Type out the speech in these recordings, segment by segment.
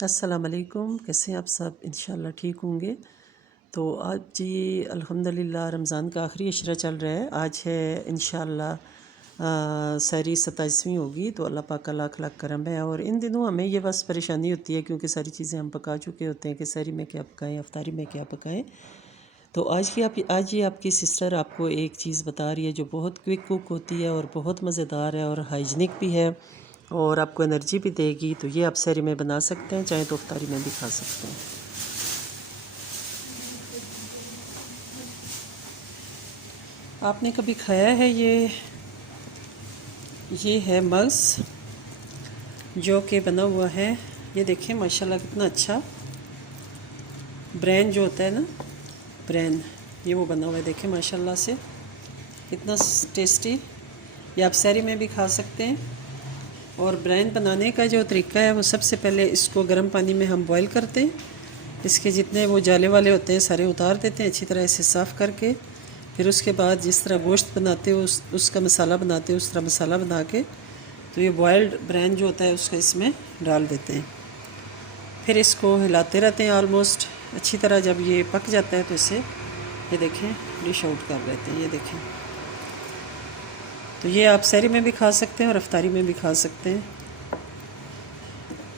अस्सलाम वालेकुम। कैसे हैं आप सब? इंशाल्लाह ठीक होंगे। तो आज जी अल्हम्दुलिल्लाह रमज़ान का आखिरी अशरा चल रहा है। आज है इंशाल्लाह सारी 27वीं होगी, तो अल्लाह पाक का लाख लाख करम है। और इन दिनों हमें ये बस परेशानी होती है क्योंकि सारी चीज़ें हम पका चुके होते हैं कि सहरी में क्या पकाएं, अफ्तारी में क्या पकाएं। तो आज ये आपकी सिस्टर आपको एक चीज़ बता रही है जो बहुत क्विक कुक होती है और बहुत मज़ेदार है और हाइजीनिक भी है और आपको एनर्जी भी देगी। तो ये आप सहरी में बना सकते हैं, चाहे तो अफ्तारी में भी खा सकते हैं। आपने कभी खाया है ये है मग्स जो कि बना हुआ है। ये देखें माशाल्लाह कितना अच्छा ब्रेन जो होता है ना, ब्रेन, ये वो बना हुआ है। देखें माशाल्लाह से इतना टेस्टी। ये आप सहरी में भी खा सकते हैं। और ब्रेन बनाने का जो तरीका है वो सबसे पहले इसको गर्म पानी में हम बॉईल करते हैं। इसके जितने वो जाले वाले होते हैं सारे उतार देते हैं अच्छी तरह इसे साफ़ करके। फिर उसके बाद जिस तरह गोश्त बनाते हो उसका मसाला बनाते हो उस तरह मसाला बना के तो ये बॉयल्ड ब्रेन जो होता है उसका इसमें डाल देते हैं। फिर इसको हिलाते रहते हैं ऑलमोस्ट अच्छी तरह। जब ये पक जाता है तो इसे ये देखें डिश आउट कर लेते हैं। ये देखें, तो ये आप सहरी में भी खा सकते हैं और अफ्तारी में भी खा सकते हैं।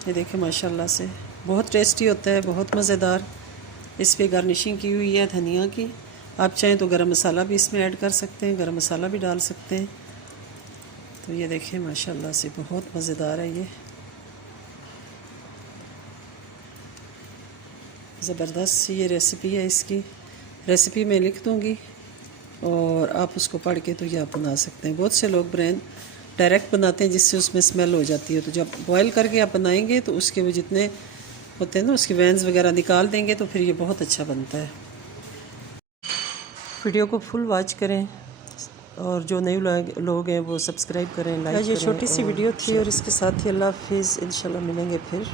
ये देखें माशाल्लाह से बहुत टेस्टी होता है, बहुत मज़ेदार। इस पर गार्निशिंग की हुई है धनिया की। आप चाहें तो गरम मसाला भी इसमें ऐड कर सकते हैं, गरम मसाला भी डाल सकते हैं। तो ये देखें माशाल्लाह से बहुत मज़ेदार है। ये ज़बरदस्त सी ये रेसिपी है। इसकी रेसिपी मैं लिख दूँगी और आप उसको पढ़ के तो ये आप बना सकते हैं। बहुत से लोग ब्रेन डायरेक्ट बनाते हैं जिससे उसमें स्मेल हो जाती है। तो जब बॉयल करके आप बनाएंगे तो उसके वो जितने होते हैं ना उसकी वेंस वगैरह निकाल देंगे तो फिर ये बहुत अच्छा बनता है। वीडियो को फुल वॉच करें और जो नए लोग हैं वो सब्सक्राइब करें, लाइक करें। ये छोटी सी वीडियो थी और इसके साथ ही अल्लाह हाफिज़। इंशाल्लाह मिलेंगे फिर।